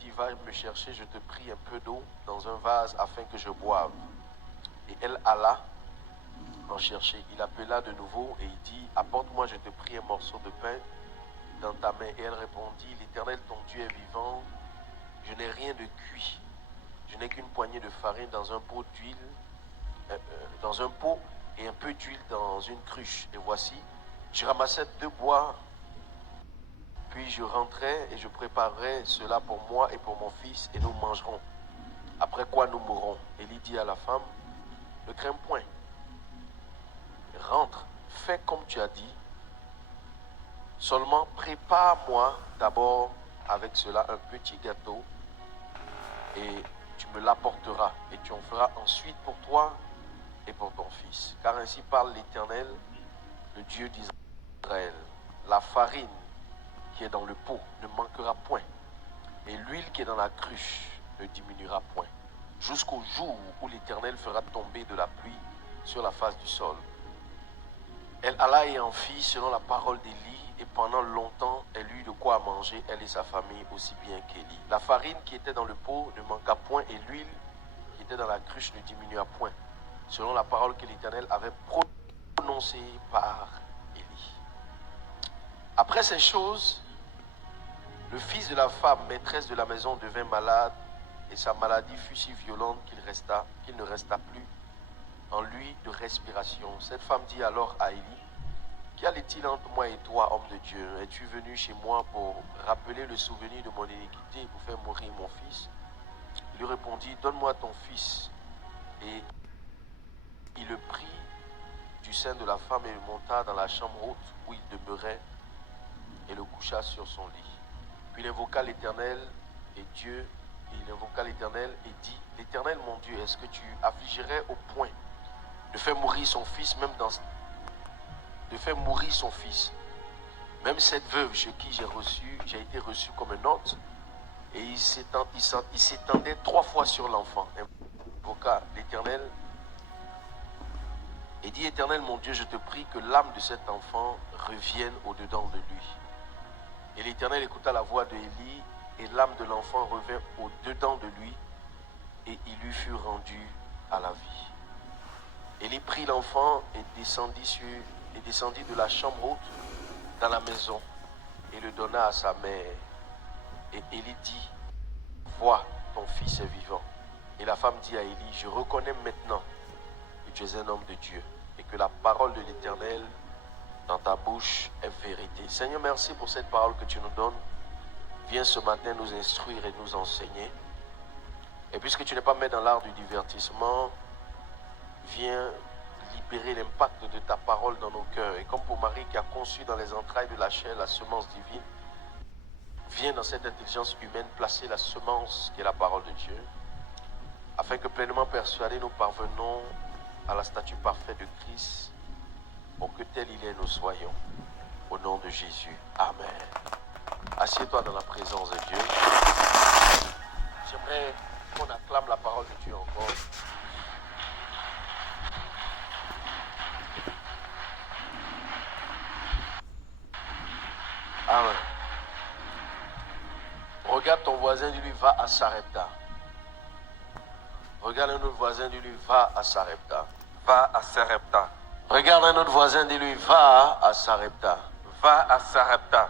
dit, va me chercher, je te prie, un peu d'eau dans un vase afin que je boive. Et elle alla en chercher. Il appela de nouveau et il dit, apporte-moi, je te prie, un morceau de pain dans ta main. Et elle répondit, l'Éternel, ton Dieu est vivant, je n'ai rien de cuit. Je n'ai qu'une poignée de farine dans un pot d'huile, dans un pot et un peu d'huile dans une cruche. Et voici, je ramassais 2 bois, puis je rentrais et je préparerai cela pour moi et pour mon fils, et nous mangerons. Après quoi nous mourrons. Élie dit à la femme, ne crains point. Rentre, fais comme tu as dit. Seulement prépare-moi d'abord avec cela un petit gâteau et tu me l'apporteras et tu en feras ensuite pour toi et pour ton fils. Car ainsi parle l'Éternel, le Dieu d'Israël. La farine qui est dans le pot ne manquera point et l'huile qui est dans la cruche ne diminuera point, jusqu'au jour où l'Éternel fera tomber de la pluie sur la face du sol. Elle alla et en fit selon la parole d'Élie, et pendant longtemps elle eut de quoi manger, elle et sa famille, aussi bien qu'Élie. La farine qui était dans le pot ne manqua point, et l'huile qui était dans la cruche ne diminua point, selon la parole que l'Éternel avait prononcée par Élie. Après ces choses, le fils de la femme, maîtresse de la maison, devint malade, et sa maladie fut si violente qu'il ne resta plus en lui de respiration. Cette femme dit alors à Élie, qu'y allait-il entre moi et toi, homme de Dieu? Es-tu venu chez moi pour rappeler le souvenir de mon iniquité et pour faire mourir mon fils? Il lui répondit, donne-moi ton fils. Et il le prit du sein de la femme et le monta dans la chambre haute où il demeurait et le coucha sur son lit. Puis il invoqua l'Éternel et dit, l'Éternel mon Dieu, est-ce que tu affligerais au point de faire mourir son fils, même cette veuve chez qui j'ai été reçu comme un hôte, et il s'étendait 3 fois sur l'enfant. Invoqua l'Éternel et dit, Éternel mon Dieu, je te prie que l'âme de cet enfant revienne au-dedans de lui. Et l'Éternel écouta la voix de Élie, et l'âme de l'enfant revint au-dedans de lui, et il lui fut rendu à la vie. Élie prit l'enfant et descendit de la chambre haute dans la maison et le donna à sa mère. Et Élie dit, vois, ton fils est vivant. Et la femme dit à Élie, je reconnais maintenant que tu es un homme de Dieu et que la parole de l'Éternel dans ta bouche est vérité. Seigneur, merci pour cette parole que tu nous donnes. Viens ce matin nous instruire et nous enseigner. Et puisque tu n'es pas maître dans l'art du divertissement, viens libérer l'impact de ta parole dans nos cœurs. Et comme pour Marie qui a conçu dans les entrailles de la chair la semence divine, viens dans cette intelligence humaine placer la semence qui est la parole de Dieu, afin que pleinement persuadés nous parvenons à la statue parfaite de Christ, pour que tel il est nous soyons. Au nom de Jésus. Amen. Assieds-toi dans la présence de Dieu. J'aimerais qu'on acclame la parole de Dieu encore. Amen. Regarde ton voisin, dis-lui, va à Sarepta. Regarde un autre voisin, dis-lui, va à Sarepta. Va à Sarepta. Regarde un autre voisin, dis-lui, va à Sarepta. Va à Sarepta.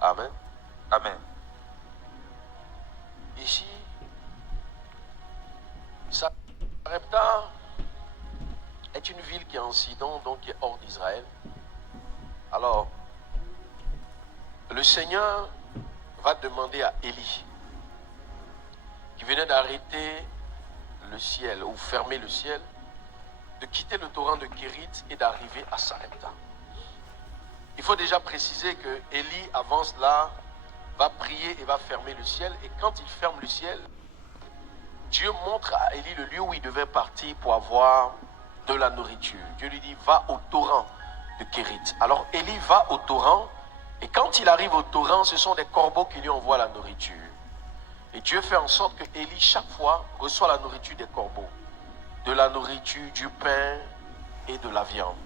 Amen. Amen. Ici, Sarepta est une ville qui est en Sidon, donc qui est hors d'Israël. Alors, le Seigneur va demander à Élie, qui venait d'arrêter le ciel ou fermer le ciel, de quitter le torrent de Kérit et d'arriver à Sarepta. Il faut déjà préciser que Élie avance là, va prier et va fermer le ciel. Et quand il ferme le ciel, Dieu montre à Élie le lieu où il devait partir pour avoir de la nourriture. Dieu lui dit, va au torrent de Kérit. Alors Élie va au torrent, et quand il arrive au torrent, ce sont des corbeaux qui lui envoient la nourriture. Et Dieu fait en sorte que Élie, chaque fois, reçoit la nourriture des corbeaux. De la nourriture, du pain et de la viande.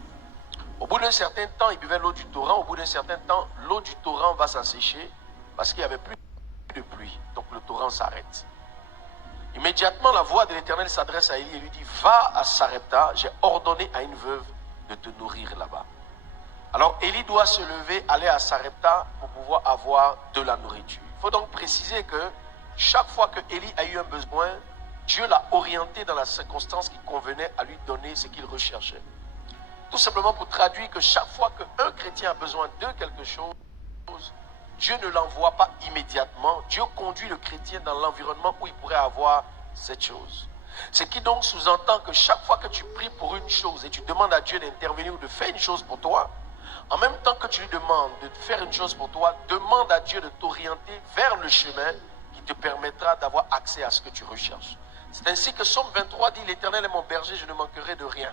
Au bout d'un certain temps, il buvait l'eau du torrent. Au bout d'un certain temps, l'eau du torrent va s'assécher parce qu'il n'y avait plus de pluie. Donc le torrent s'arrête. Immédiatement, la voix de l'Éternel s'adresse à Élie et lui dit, va à Sarepta, j'ai ordonné à une veuve de te nourrir là-bas. Alors Élie doit se lever, aller à Sarepta pour pouvoir avoir de la nourriture. Il faut donc préciser que chaque fois que Élie a eu un besoin, Dieu l'a orienté dans la circonstance qui convenait à lui donner ce qu'il recherchait. Tout simplement pour traduire que chaque fois qu'un chrétien a besoin de quelque chose, Dieu ne l'envoie pas immédiatement. Dieu conduit le chrétien dans l'environnement où il pourrait avoir cette chose. Ce qui donc sous-entend que chaque fois que tu pries pour une chose et tu demandes à Dieu d'intervenir ou de faire une chose pour toi, en même temps que tu lui demandes de faire une chose pour toi, demande à Dieu de t'orienter vers le chemin qui te permettra d'avoir accès à ce que tu recherches. C'est ainsi que Psaume 23 dit, l'Éternel est mon berger, je ne manquerai de rien.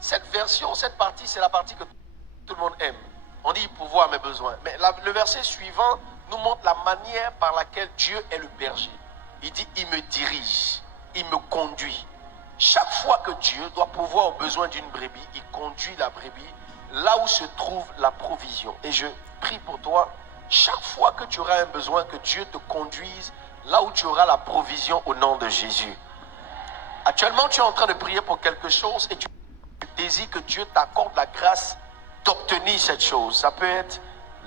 Cette version, cette partie, c'est la partie que tout le monde aime. On dit pourvoir mes besoins. Mais le verset suivant nous montre la manière par laquelle Dieu est le berger. Il dit, il me dirige, il me conduit. Chaque fois que Dieu doit pourvoir aux besoins d'une brebis, il conduit la brebis là où se trouve la provision. Et je prie pour toi, chaque fois que tu auras un besoin, que Dieu te conduise là où tu auras la provision au nom de Jésus. Actuellement, tu es en train de prier pour quelque chose et tu désires que Dieu t'accorde la grâce d'obtenir cette chose. Ça peut être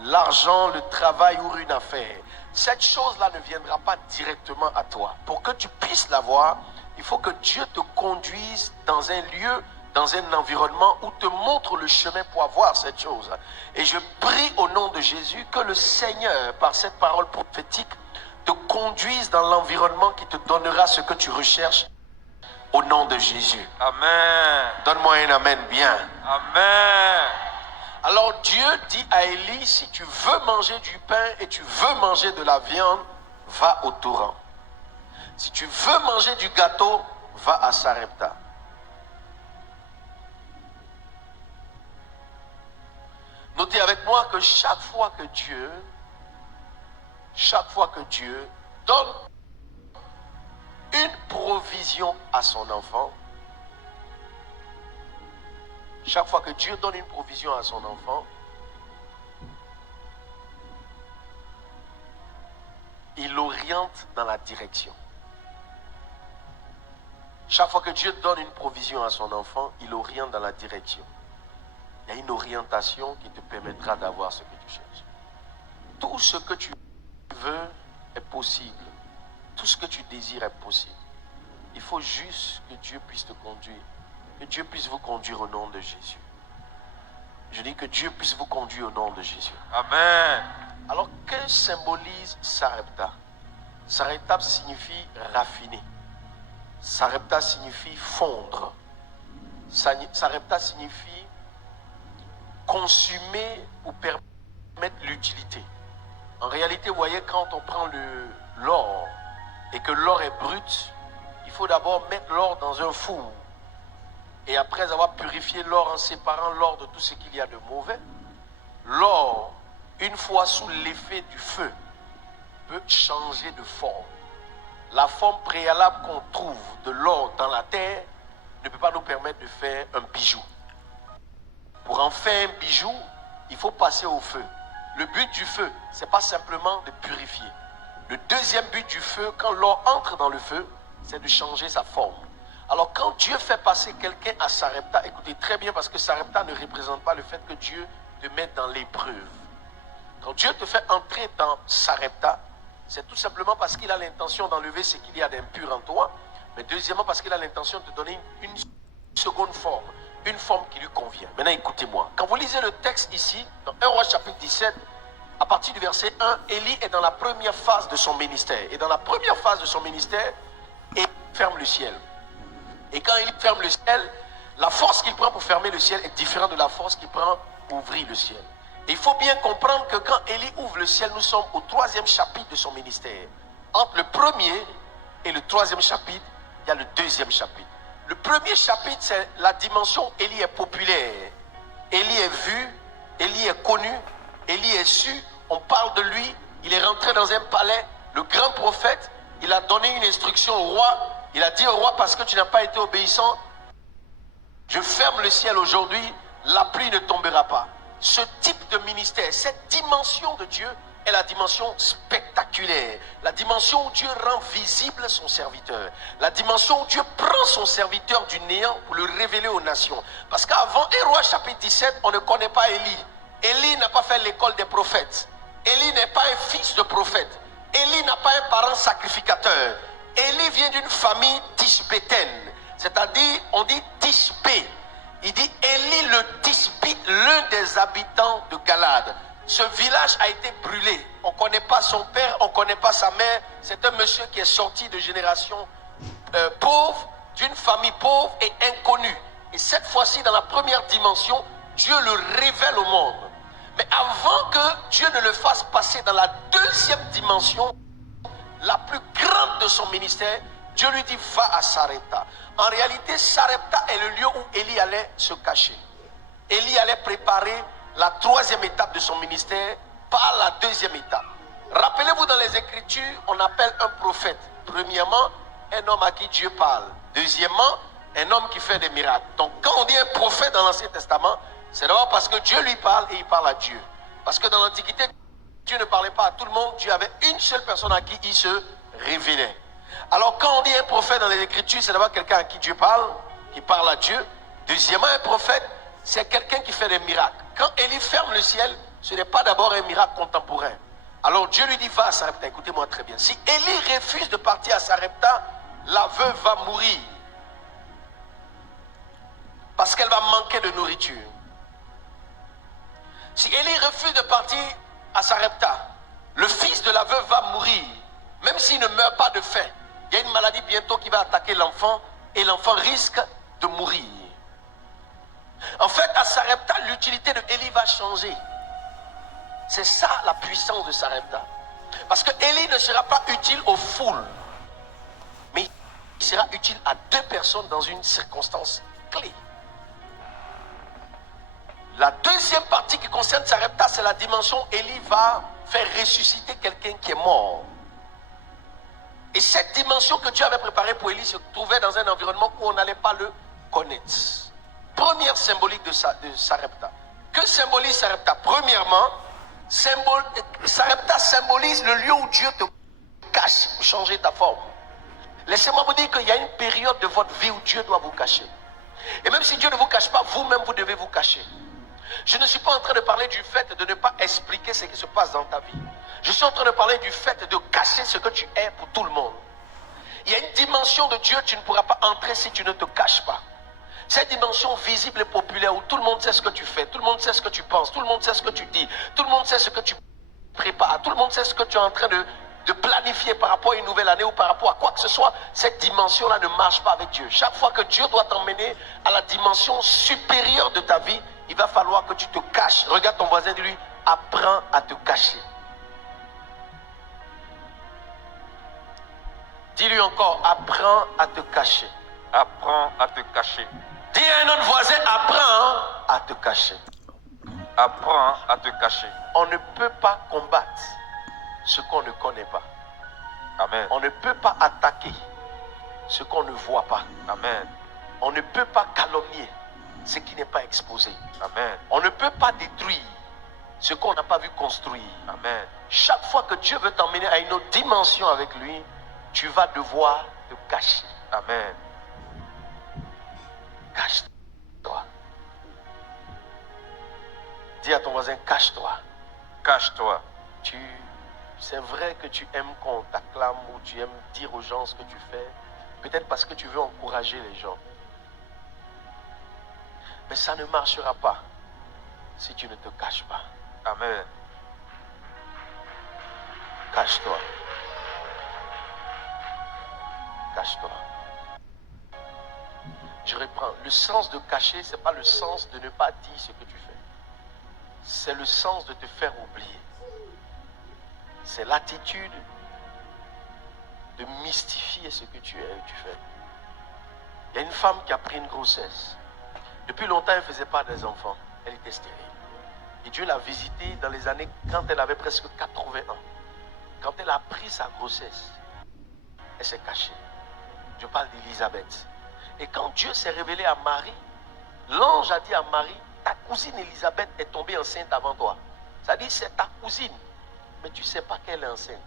l'argent, le travail ou une affaire. Cette chose-là ne viendra pas directement à toi. Pour que tu puisses l'avoir, il faut que Dieu te conduise dans un lieu, dans un environnement où te montre le chemin pour avoir cette chose. Et je prie au nom de Jésus que le Seigneur, par cette parole prophétique, te conduise dans l'environnement qui te donnera ce que tu recherches au nom de Jésus. Amen. Donne-moi un amen bien. Amen. Alors Dieu dit à Élie, si tu veux manger du pain et tu veux manger de la viande, va au torrent. Si tu veux manger du gâteau, va à Sarepta. Notez avec moi que chaque fois que Dieu donne une provision à son enfant, chaque fois que Dieu donne une provision à son enfant, il l'oriente dans la direction. Chaque fois que Dieu donne une provision à son enfant, il l'oriente dans la direction. Il y a une orientation qui te permettra d'avoir ce que tu cherches. Tout ce que tu veux est possible. Tout ce que tu désires est possible. Il faut juste que Dieu puisse te conduire. Que Dieu puisse vous conduire au nom de Jésus. Je dis que Dieu puisse vous conduire au nom de Jésus. Amen. Alors, que symbolise Sarepta? Sarepta signifie raffiner. Sarepta signifie fondre. Sarepta signifie consumer ou permettre l'utilité. En réalité, vous voyez, quand on prend l'or et que l'or est brut, il faut d'abord mettre l'or dans un four. Et après avoir purifié l'or en séparant l'or de tout ce qu'il y a de mauvais, l'or, une fois sous l'effet du feu, peut changer de forme. La forme préalable qu'on trouve de l'or dans la terre ne peut pas nous permettre de faire un bijou. Pour en faire un bijou, il faut passer au feu. Le but du feu, ce n'est pas simplement de purifier. Le deuxième but du feu, quand l'or entre dans le feu, c'est de changer sa forme. Alors quand Dieu fait passer quelqu'un à Sarepta, écoutez très bien, parce que Sarepta ne représente pas le fait que Dieu te mette dans l'épreuve. Quand Dieu te fait entrer dans Sarepta, c'est tout simplement parce qu'il a l'intention d'enlever ce qu'il y a d'impur en toi, mais deuxièmement parce qu'il a l'intention de te donner une seconde forme, une forme qui lui convient. Maintenant écoutez-moi, quand vous lisez le texte ici, dans 1 Roi chapitre 17, à partir du verset 1, Élie est dans la première phase de son ministère. Et dans la première phase de son ministère, il ferme le ciel. Et quand il ferme le ciel, la force qu'il prend pour fermer le ciel est différente de la force qu'il prend pour ouvrir le ciel. Et il faut bien comprendre que quand Élie ouvre le ciel, nous sommes au 3e chapitre de son ministère. Entre le 1er et le 3e chapitre, il y a le 2e chapitre. Le 1er chapitre, c'est la dimension où Élie est populaire. Élie est vu, Élie est connu, Élie est su, on parle de lui, il est rentré dans un palais, le grand prophète, il a donné une instruction au roi, il a dit au roi, parce que tu n'as pas été obéissant, je ferme le ciel aujourd'hui, la pluie ne tombera pas. Ce type de ministère, cette dimension de Dieu est la dimension spectaculaire. La dimension où Dieu rend visible son serviteur. La dimension où Dieu prend son serviteur du néant pour le révéler aux nations. Parce qu'avant Héroïs chapitre 17, on ne connaît pas Élie. Élie n'a pas fait l'école des prophètes. Élie n'est pas un fils de prophète. Élie n'a pas un parent sacrificateur. Élie vient d'une famille tishbétaine. C'est-à-dire, on dit Tishbé. Il dit Élie le Tishbite, l'un des habitants de Galade. Ce village a été brûlé. On ne connaît pas son père, on ne connaît pas sa mère. C'est un monsieur qui est sorti de génération pauvre, d'une famille pauvre et inconnue. Et cette fois-ci, dans la première dimension, Dieu le révèle au monde. Mais avant que Dieu ne le fasse passer dans la deuxième dimension, la plus grande de son ministère, Dieu lui dit va à Sarepta. En réalité, Sarepta est le lieu où Élie allait se cacher. Élie allait préparer la troisième étape de son ministère par la deuxième étape. Rappelez-vous, dans les Écritures, on appelle un prophète, premièrement, un homme à qui Dieu parle. Deuxièmement, un homme qui fait des miracles. Donc quand on dit un prophète dans l'Ancien Testament, c'est d'abord parce que Dieu lui parle et il parle à Dieu. Parce que dans l'Antiquité, Dieu ne parlait pas à tout le monde. Dieu avait une seule personne à qui il se révélait. Alors quand on dit un prophète dans les Écritures, c'est d'abord quelqu'un à qui Dieu parle, qui parle à Dieu. Deuxièmement, un prophète, c'est quelqu'un qui fait des miracles. Quand Élie ferme le ciel, ce n'est pas d'abord un miracle contemporain. Alors Dieu lui dit va à Sarepta. Écoutez-moi très bien. Si Élie refuse de partir à Sarepta, la veuve va mourir. Parce qu'elle va manquer de nourriture. Si Élie refuse de partir à Sarepta, le fils de la veuve va mourir. Même s'il ne meurt pas de faim. Il y a une maladie bientôt qui va attaquer l'enfant et l'enfant risque de mourir. En fait, à Sarepta, l'utilité de Élie va changer. C'est ça la puissance de Sarepta. Parce que Élie ne sera pas utile aux foules, mais il sera utile à deux personnes dans une circonstance clé. La deuxième partie qui concerne Sarepta, c'est la dimension où Élie va faire ressusciter quelqu'un qui est mort. Et cette dimension que Dieu avait préparée pour Élie se trouvait dans un environnement où on n'allait pas le connaître. Première symbolique de Sarepta. Que symbolise Sarepta? Premièrement, Sarepta symbolise le lieu où Dieu te cache pour changer ta forme. Laissez-moi vous dire qu'il y a une période de votre vie où Dieu doit vous cacher. Et même si Dieu ne vous cache pas, vous-même vous devez vous cacher. Je ne suis pas en train de parler du fait de ne pas expliquer ce qui se passe dans ta vie. Je suis en train de parler du fait de cacher ce que tu es pour tout le monde. Il y a une dimension de Dieu, tu ne pourras pas entrer si tu ne te caches pas. Cette dimension visible et populaire où tout le monde sait ce que tu fais, tout le monde sait ce que tu penses, tout le monde sait ce que tu dis, tout le monde sait ce que tu prépares, tout le monde sait ce que tu es en train de planifier par rapport à une nouvelle année ou par rapport à quoi que ce soit. Cette dimension-là ne marche pas avec Dieu. Chaque fois que Dieu doit t'emmener à la dimension supérieure de ta vie, il va falloir que tu te caches. Regarde ton voisin, dis-lui, apprends à te cacher. Dis-lui encore, apprends à te cacher. Apprends à te cacher. Dis à un autre voisin, apprends à te cacher. Apprends à te cacher. On ne peut pas combattre ce qu'on ne connaît pas. Amen. On ne peut pas attaquer ce qu'on ne voit pas. Amen. On ne peut pas calomnier ce qui n'est pas exposé. Amen. On ne peut pas détruire ce qu'on n'a pas vu construire. Amen. Chaque fois que Dieu veut t'emmener à une autre dimension avec lui, tu vas devoir te cacher. Amen. Cache-toi. Dis à ton voisin, cache-toi. Cache-toi. C'est vrai que tu aimes qu'on t'acclame ou tu aimes dire aux gens ce que tu fais. Peut-être parce que tu veux encourager les gens. Mais ça ne marchera pas si tu ne te caches pas. Amen. Cache-toi. Cache-toi. Je reprends. Le sens de cacher, ce n'est pas le sens de ne pas dire ce que tu fais. C'est le sens de te faire oublier. C'est l'attitude de mystifier ce que tu es et tu fais. Il y a une femme qui a pris une grossesse. Depuis longtemps, elle ne faisait pas des enfants. Elle était stérile. Et Dieu l'a visitée dans les années quand elle avait presque 80 ans. Quand elle a pris sa grossesse, elle s'est cachée. Je parle d'Élisabeth. Et quand Dieu s'est révélé à Marie, l'ange a dit à Marie, ta cousine Elisabeth est tombée enceinte avant toi. Ça dit c'est ta cousine, mais tu ne sais pas qu'elle est enceinte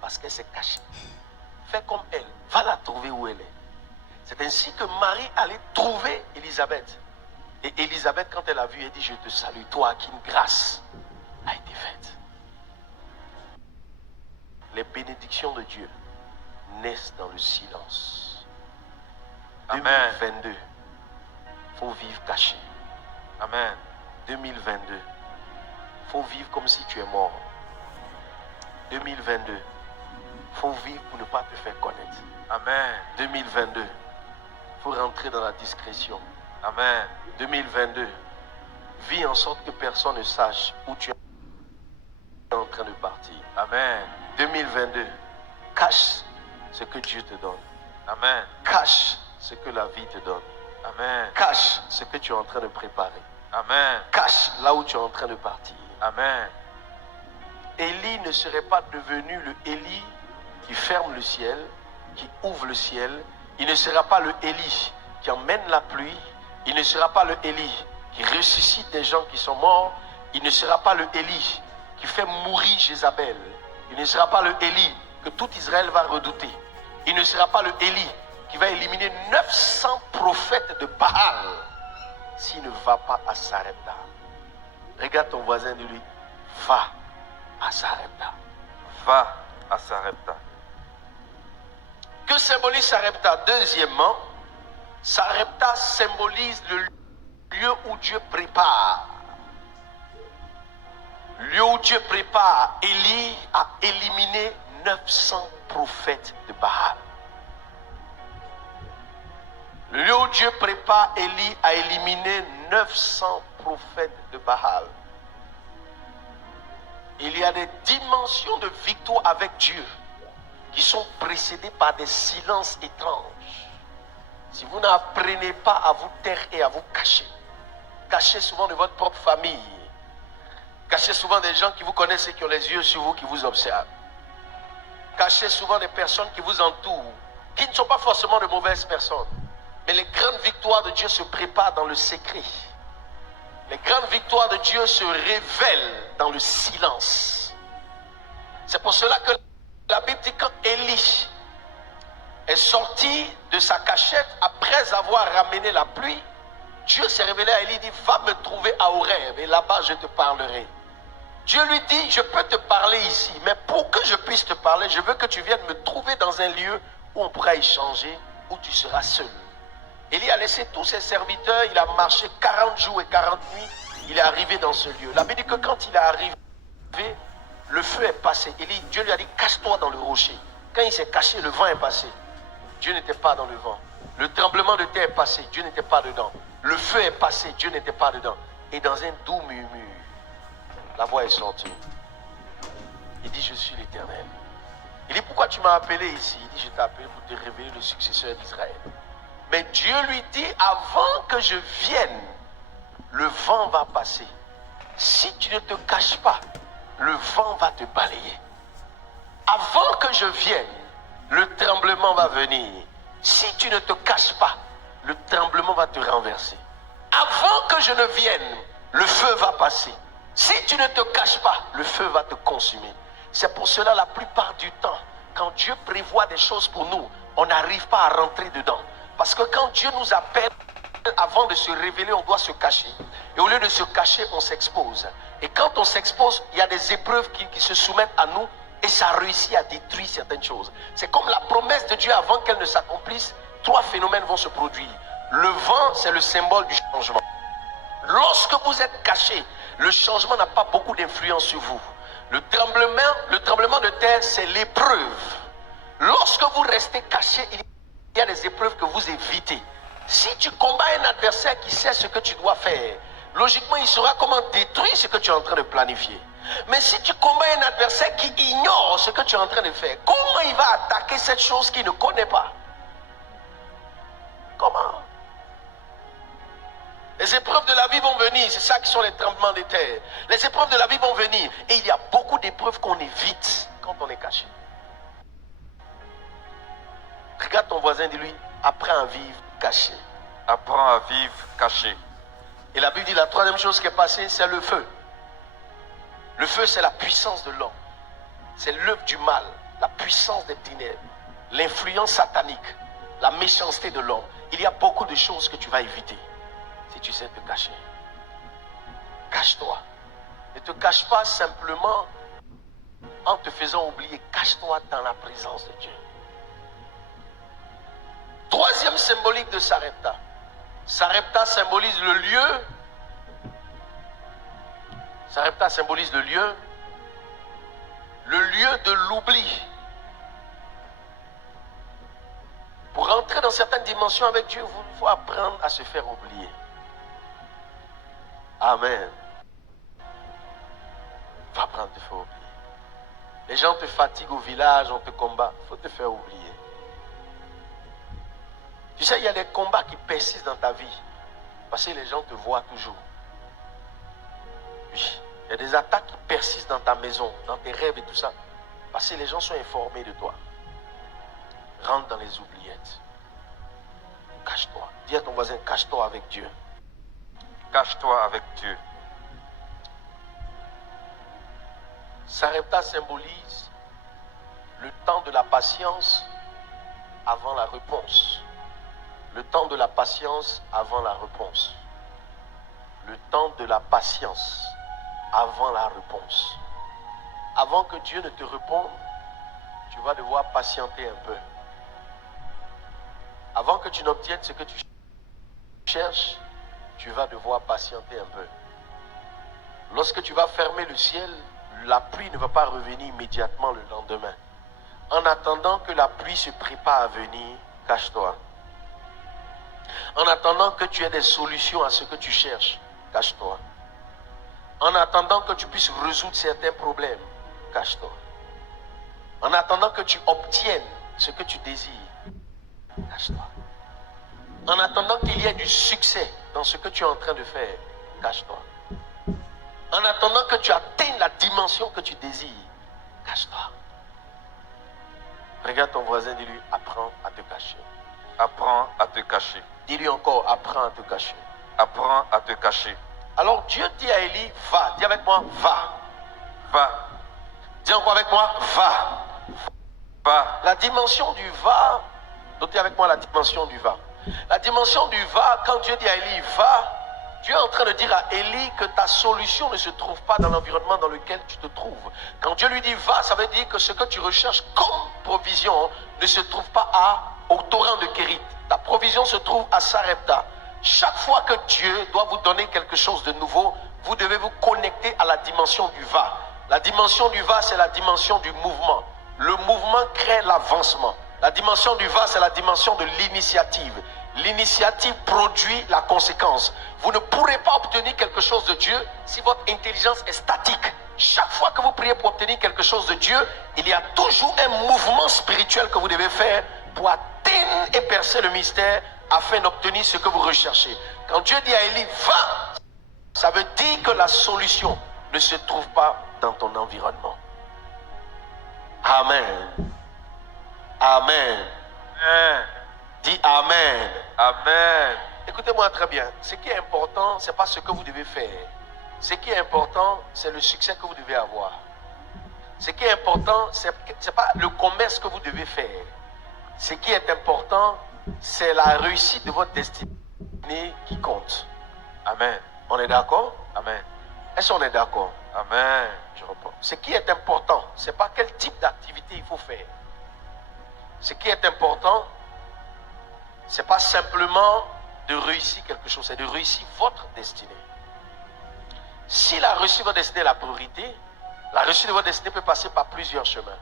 parce qu'elle s'est cachée. Fais comme elle, va la trouver où elle est. C'est ainsi que Marie allait trouver Elisabeth. Et Elisabeth, quand elle a vu, elle dit, je te salue, toi à qui une grâce a été faite. Les bénédictions de Dieu naissent dans le silence. Amen. 2022, il faut vivre caché. Amen. 2022, il faut vivre comme si tu es mort. 2022, il faut vivre pour ne pas te faire connaître. Amen. 2022, il faut rentrer dans la discrétion. Amen. 2022, vis en sorte que personne ne sache où tu es en train de partir. Amen. 2022, cache ce que Dieu te donne. Amen. Cache ce que la vie te donne. Amen. Cache ce que tu es en train de préparer. Amen. Cache là où tu es en train de partir. Amen. Élie ne serait pas devenu le Élie qui ferme le ciel, qui ouvre le ciel. Il ne sera pas le Élie qui emmène la pluie. Il ne sera pas le Élie qui ressuscite des gens qui sont morts. Il ne sera pas le Élie qui fait mourir Jézabel. Il ne sera pas le Élie que tout Israël va redouter. Il ne sera pas le Élie qui va éliminer 900 prophètes de Baal s'il ne va pas à Sarepta. Regarde ton voisin de lui, va à Sarepta. Va à Sarepta. Que symbolise Sarepta? Deuxièmement, Sarepta symbolise le lieu où Dieu prépare. Lieu où Dieu prépare. Élie a éliminé 900 prophètes de Baal. Le lieu où Dieu prépare, Élie a éliminé 900 prophètes de Baal. Il y a des dimensions de victoire avec Dieu qui sont précédées par des silences étranges. Si vous n'apprenez pas à vous taire et à vous cacher, cachez souvent de votre propre famille, cachez souvent des gens qui vous connaissent et qui ont les yeux sur vous, qui vous observent, cachez souvent des personnes qui vous entourent, qui ne sont pas forcément de mauvaises personnes, mais les grandes victoires de Dieu se préparent dans le secret. Les grandes victoires de Dieu se révèlent dans le silence. C'est pour cela que la Bible dit quand Élie est sorti de sa cachette après avoir ramené la pluie, Dieu s'est révélé à Élie, dit va me trouver à Horeb et là-bas je te parlerai. Dieu lui dit je peux te parler ici, mais pour que je puisse te parler, je veux que tu viennes me trouver dans un lieu où on pourra échanger, où tu seras seul. Élie a laissé tous ses serviteurs, il a marché 40 jours et 40 nuits, il est arrivé dans ce lieu. La Bible dit que quand il est arrivé, le feu est passé. Dieu lui a dit cache-toi dans le rocher. Quand il s'est caché, le vent est passé. Dieu n'était pas dans le vent. Le tremblement de terre est passé, Dieu n'était pas dedans. Le feu est passé, Dieu n'était pas dedans. Et dans un doux murmure, la voix est sortie. Il dit je suis l'Éternel. Il dit pourquoi tu m'as appelé ici? Il dit je t'ai appelé pour te révéler le successeur d'Israël. Mais Dieu lui dit, avant que je vienne, le vent va passer. Si tu ne te caches pas, le vent va te balayer. Avant que je vienne, le tremblement va venir. Si tu ne te caches pas, le tremblement va te renverser. Avant que je ne vienne, le feu va passer. Si tu ne te caches pas, le feu va te consumer. C'est pour cela la plupart du temps, quand Dieu prévoit des choses pour nous, on n'arrive pas à rentrer dedans. Parce que quand Dieu nous appelle, avant de se révéler, on doit se cacher. Et au lieu de se cacher, on s'expose. Et quand on s'expose, il y a des épreuves qui se soumettent à nous et ça réussit à détruire certaines choses. C'est comme la promesse de Dieu avant qu'elle ne s'accomplisse, 3 phénomènes vont se produire. Le vent, c'est le symbole du changement. Lorsque vous êtes caché, le changement n'a pas beaucoup d'influence sur vous. Le tremblement de terre, c'est l'épreuve. Lorsque vous restez caché, il y a des épreuves que vous évitez. Si tu combats un adversaire qui sait ce que tu dois faire, logiquement il saura comment détruire ce que tu es en train de planifier. Mais si tu combats un adversaire qui ignore ce que tu es en train de faire, comment il va attaquer cette chose qu'il ne connaît pas? Comment? Les épreuves de la vie vont venir, c'est ça qui sont les tremblements de terre. Les épreuves de la vie vont venir et il y a beaucoup d'épreuves qu'on évite quand on est caché. Regarde ton voisin, dis-lui, apprends à vivre caché. Apprends à vivre caché. Et la Bible dit la troisième chose qui est passée, c'est le feu. Le feu, c'est la puissance de l'homme. C'est l'œuvre du mal, la puissance des ténèbres, l'influence satanique, la méchanceté de l'homme. Il y a beaucoup de choses que tu vas éviter si tu sais te cacher. Cache-toi. Ne te cache pas simplement en te faisant oublier. Cache-toi dans la présence de Dieu. Troisième symbolique de Sarepta. Sarepta symbolise le lieu. Sarepta symbolise le lieu de l'oubli. Pour rentrer dans certaines dimensions avec Dieu, il faut apprendre à se faire oublier. Amen. Il faut apprendre à te faire oublier. Les gens te fatiguent au village, on te combat. Il faut te faire oublier. Tu sais, il y a des combats qui persistent dans ta vie. Parce que les gens te voient toujours. Oui. Il y a des attaques qui persistent dans ta maison, dans tes rêves et tout ça. Parce que les gens sont informés de toi. Rentre dans les oubliettes. Cache-toi. Dis à ton voisin, cache-toi avec Dieu. Cache-toi avec Dieu. Sarepta symbolise le temps de la patience avant la réponse. Le temps de la patience avant la réponse. Le temps de la patience avant la réponse. Avant que Dieu ne te réponde, tu vas devoir patienter un peu. Avant que tu n'obtiennes ce que tu cherches, tu vas devoir patienter un peu. Lorsque tu vas fermer le ciel, la pluie ne va pas revenir immédiatement le lendemain. En attendant que la pluie se prépare à venir, cache-toi. En attendant que tu aies des solutions à ce que tu cherches, cache-toi. En attendant que tu puisses résoudre certains problèmes, cache-toi. En attendant que tu obtiennes ce que tu désires, cache-toi. En attendant qu'il y ait du succès dans ce que tu es en train de faire, cache-toi. En attendant que tu atteignes la dimension que tu désires, cache-toi. Regarde ton voisin, dis-lui, apprends à te cacher. Apprends à te cacher. Dis-lui encore, apprends à te cacher. Apprends à te cacher. Alors Dieu dit à Élie, va. Dis avec moi, va. Va. Dis encore avec moi, va. Va. La dimension du va, notez avec moi la dimension du va. La dimension du va, quand Dieu dit à Élie, va, Dieu est en train de dire à Élie que ta solution ne se trouve pas dans l'environnement dans lequel tu te trouves. Quand Dieu lui dit va, ça veut dire que ce que tu recherches comme provision ne se trouve pas au torrent de Kérit. Ta provision se trouve à Sarepta. Chaque fois que Dieu doit vous donner quelque chose de nouveau, vous devez vous connecter à la dimension du va. La dimension du va, c'est la dimension du mouvement. Le mouvement crée l'avancement. La dimension du va, c'est la dimension de l'initiative. L'initiative produit la conséquence. Vous ne pourrez pas obtenir quelque chose de Dieu si votre intelligence est statique. Chaque fois que vous priez pour obtenir quelque chose de Dieu, il y a toujours un mouvement spirituel que vous devez faire pour atteindre et percer le mystère afin d'obtenir ce que vous recherchez. Quand Dieu dit à Élie, va, ça veut dire que la solution ne se trouve pas dans ton environnement. Amen. Amen. Amen. Dis Amen. Amen. Écoutez-moi très bien. Ce qui est important, ce n'est pas ce que vous devez faire. Ce qui est important, c'est le succès que vous devez avoir. Ce qui est important, ce n'est pas le commerce que vous devez faire. Ce qui est important, c'est la réussite de votre destinée qui compte. Amen. On est d'accord? Amen. Est-ce qu'on est d'accord? Amen. Je reprends. Ce qui est important, ce n'est pas quel type d'activité il faut faire. Ce qui est important, ce n'est pas simplement de réussir quelque chose, c'est de réussir votre destinée. Si la réussite de votre destinée est la priorité, la réussite de votre destinée peut passer par plusieurs chemins.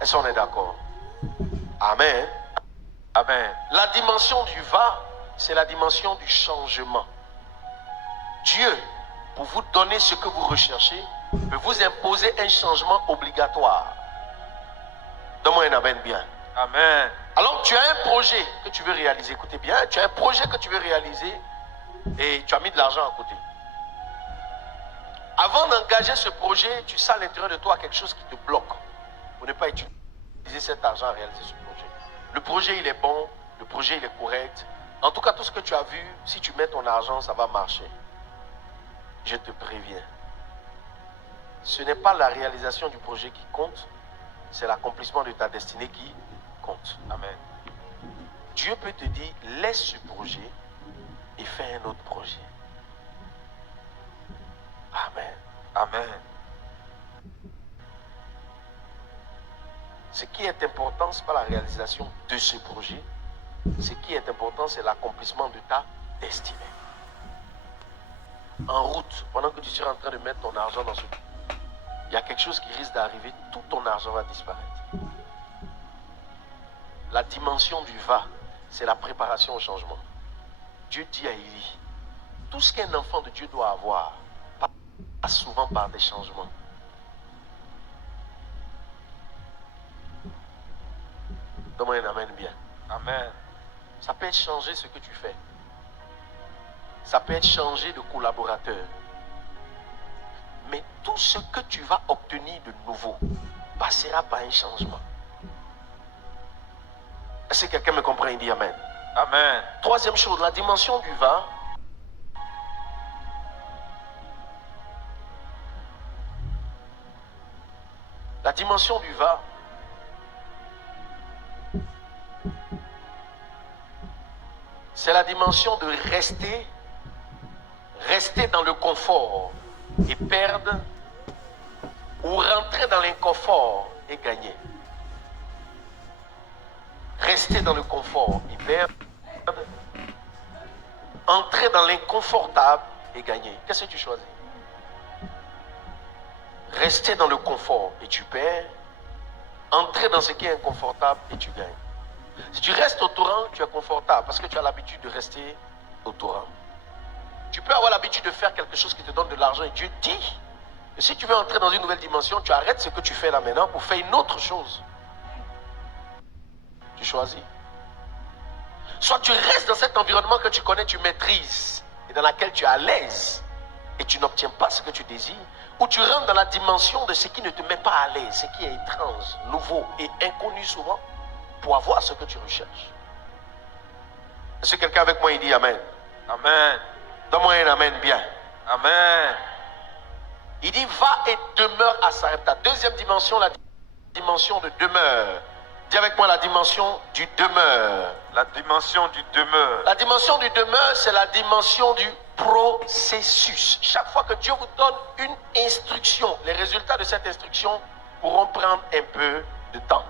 Est-ce qu'on est d'accord? Amen. Amen. La dimension du va, c'est la dimension du changement. Dieu, pour vous donner ce que vous recherchez, peut vous imposer un changement obligatoire. Donne-moi un amen bien. Amen. Alors tu as un projet que tu veux réaliser. Écoutez bien, tu as un projet que tu veux réaliser et tu as mis de l'argent à côté. Avant d'engager ce projet, tu sens à l'intérieur de toi quelque chose qui te bloque pour ne pas utiliser cet argent à réaliser ce projet. Le projet il est bon, le projet il est correct. En tout cas, tout ce que tu as vu, si tu mets ton argent, ça va marcher. Je te préviens. Ce n'est pas la réalisation du projet qui compte, c'est l'accomplissement de ta destinée qui compte. Amen. Dieu peut te dire, laisse ce projet et fais un autre projet. Amen. Amen. Ce qui est important, ce n'est pas la réalisation de ce projet. Ce qui est important, c'est l'accomplissement de ta destinée. En route, pendant que tu seras en train de mettre ton argent dans ce... Il y a quelque chose qui risque d'arriver, tout ton argent va disparaître. La dimension du va, c'est la préparation au changement. Dieu dit à Élie, tout ce qu'un enfant de Dieu doit avoir passe souvent par des changements. Donne-moi un amen bien. Amen. Ça peut être changer ce que tu fais. Ça peut être changer de collaborateur. Mais tout ce que tu vas obtenir de nouveau passera par un changement. Est-ce que quelqu'un me comprend? Il dit amen. Amen. Troisième chose, la dimension du va. La dimension du va. C'est la dimension de rester dans le confort et perdre, ou rentrer dans l'inconfort et gagner. Rester dans le confort et perdre, entrer dans l'inconfortable et gagner. Qu'est-ce que tu choisis? Rester dans le confort et tu perds, entrer dans ce qui est inconfortable et tu gagnes. Si tu restes au torrent, tu es confortable parce que tu as l'habitude de rester au torrent. Tu peux avoir l'habitude de faire quelque chose qui te donne de l'argent et Dieu dit, et si tu veux entrer dans une nouvelle dimension, tu arrêtes ce que tu fais là maintenant pour faire une autre chose. Tu choisis. Soit tu restes dans cet environnement que tu connais, tu maîtrises et dans laquelle tu es à l'aise et tu n'obtiens pas ce que tu désires, ou tu rentres dans la dimension de ce qui ne te met pas à l'aise, ce qui est étrange, nouveau et inconnu souvent, pour avoir ce que tu recherches. Est-ce que quelqu'un avec moi il dit amen? Amen. Donne-moi un amen bien. Amen. Il dit va et demeure à Sarepta. Deuxième dimension, la dimension de demeure. Dis avec moi la dimension du demeure. La dimension du demeure. La dimension du demeure, c'est la dimension du processus. Chaque fois que Dieu vous donne une instruction, les résultats de cette instruction pourront prendre un peu de temps.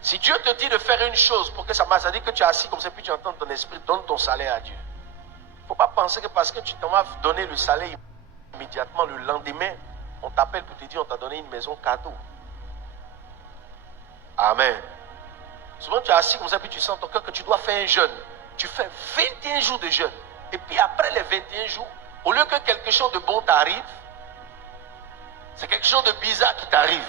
Si Dieu te dit de faire une chose pour que ça marche, ça dit que tu es assis comme ça, puis tu entends ton esprit, donne ton salaire à Dieu. Il ne faut pas penser que parce que tu t'en vas donner le salaire immédiatement, le lendemain, on t'appelle pour te dire on t'a donné une maison cadeau. Amen. Souvent tu es assis comme ça, puis tu sens ton cœur que tu dois faire un jeûne. Tu fais 21 jours de jeûne. Et puis après les 21 jours, au lieu que quelque chose de bon t'arrive, c'est quelque chose de bizarre qui t'arrive.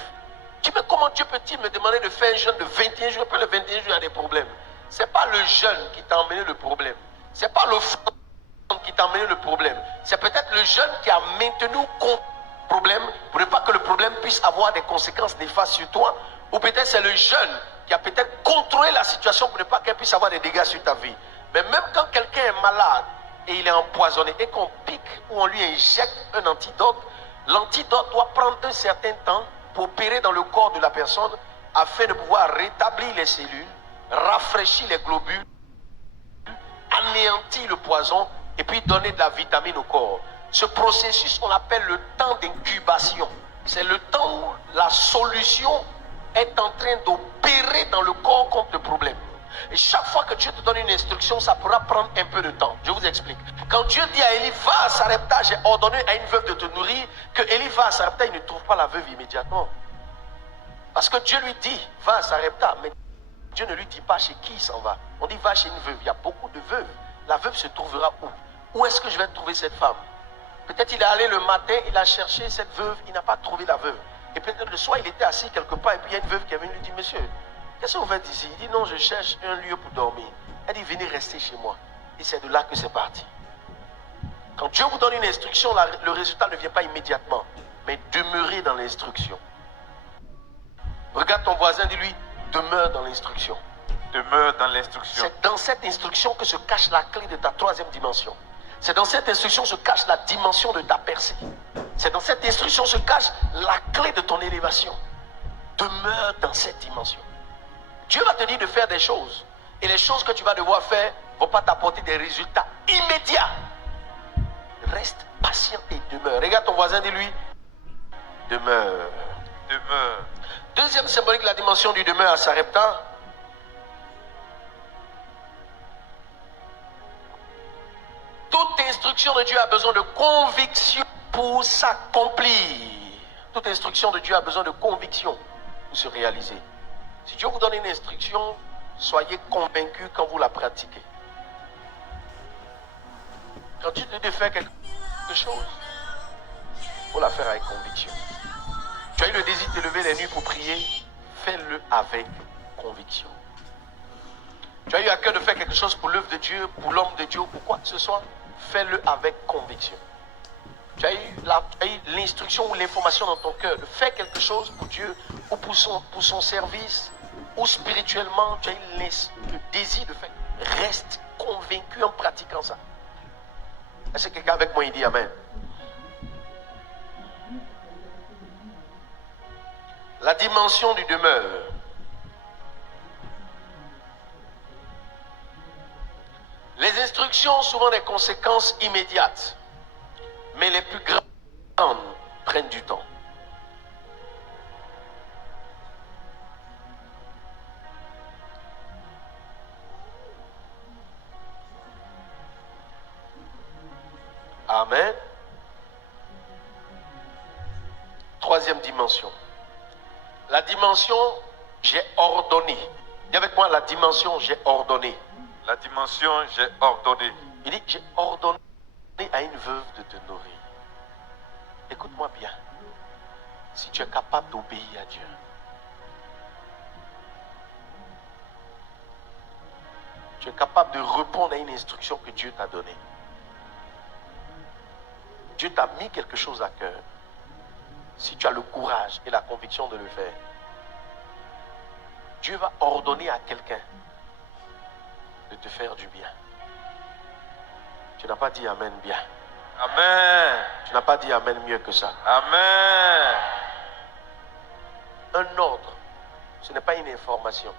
Tu dis, mais comment Dieu peut-il me demander de faire un jeûne de 21 jours? Après le 21 jours, il y a des problèmes. Ce n'est pas le jeûne qui t'a emmené le problème. Ce n'est pas l'offrande qui t'a emmené le problème. C'est peut-être le jeûne qui a maintenu contre le problème pour ne pas que le problème puisse avoir des conséquences néfastes sur toi. Ou peut-être c'est le jeûne qui a peut-être contrôlé la situation pour ne pas qu'elle puisse avoir des dégâts sur ta vie. Mais même quand quelqu'un est malade et il est empoisonné et qu'on pique ou on lui injecte un antidote, l'antidote doit prendre un certain temps pour opérer dans le corps de la personne afin de pouvoir rétablir les cellules, rafraîchir les globules, anéantir le poison et puis donner de la vitamine au corps. Ce processus, on l'appelle le temps d'incubation. C'est le temps où la solution est en train d'opérer dans le corps contre le problème. Et chaque fois que Dieu te donne une instruction, ça pourra prendre un peu de temps. Je vous explique. Quand Dieu dit à Élie, va à Sarepta, j'ai ordonné à une veuve de te nourrir, que Élie va à Sarepta, il ne trouve pas la veuve immédiatement. Parce que Dieu lui dit, va à Sarepta, mais Dieu ne lui dit pas chez qui il s'en va. On dit, va chez une veuve. Il y a beaucoup de veuves. La veuve se trouvera où? Où est-ce que je vais trouver cette femme? Peut-être il est allé le matin, il a cherché cette veuve, il n'a pas trouvé la veuve. Et peut-être le soir, il était assis quelque part, et puis il y a une veuve qui est venue lui dire, monsieur, qu'est-ce que vous faites ici? Il dit, non, je cherche un lieu pour dormir. Elle dit, venez rester chez moi. Et c'est de là que c'est parti. Quand Dieu vous donne une instruction, le résultat ne vient pas immédiatement, mais demeurez dans l'instruction. Regarde ton voisin, dis-lui, demeure dans l'instruction. Demeure dans l'instruction. C'est dans cette instruction que se cache la clé de ta troisième dimension. C'est dans cette instruction que se cache la dimension de ta percée. C'est dans cette instruction que se cache la clé de ton élévation. Demeure dans cette dimension. Dieu va te dire de faire des choses. Et les choses que tu vas devoir faire ne vont pas t'apporter des résultats immédiats. Reste patient et demeure. Regarde ton voisin, dis-lui, demeure. Demeure. Deuxième symbolique de la dimension du demeure à Sarepta. Toute instruction de Dieu a besoin de conviction pour s'accomplir. Toute instruction de Dieu a besoin de conviction pour se réaliser. Si Dieu vous donne une instruction, soyez convaincus quand vous la pratiquez. Quand Dieu te dit de faire quelque chose, il faut la faire avec conviction. Tu as eu le désir de te lever les nuits pour prier, fais-le avec conviction. Tu as eu à cœur de faire quelque chose pour l'œuvre de Dieu, pour l'homme de Dieu, pour quoi que ce soit, fais-le avec conviction. Tu as eu l'instruction ou l'information dans ton cœur de faire quelque chose pour Dieu ou pour son service ou spirituellement, tu as eu le désir de faire. Reste convaincu en pratiquant ça. Est-ce que quelqu'un avec moi il dit Amen? La dimension du demeure. Les instructions ont souvent des conséquences immédiates, mais les plus grandes prennent du temps. Amen. Troisième dimension. La dimension, j'ai ordonné. Dis avec moi, la dimension, j'ai ordonné. La dimension, j'ai ordonné. Il dit, j'ai ordonné à une veuve de te nourrir. Écoute-moi bien. Si tu es capable d'obéir à Dieu, tu es capable de répondre à une instruction que Dieu t'a donnée. Dieu t'a mis quelque chose à cœur. Si tu as le courage et la conviction de le faire, Dieu va ordonner à quelqu'un de te faire du bien. Tu n'as pas dit Amen bien. Amen. Tu n'as pas dit Amen mieux que ça. Amen. Un ordre, ce n'est pas une information.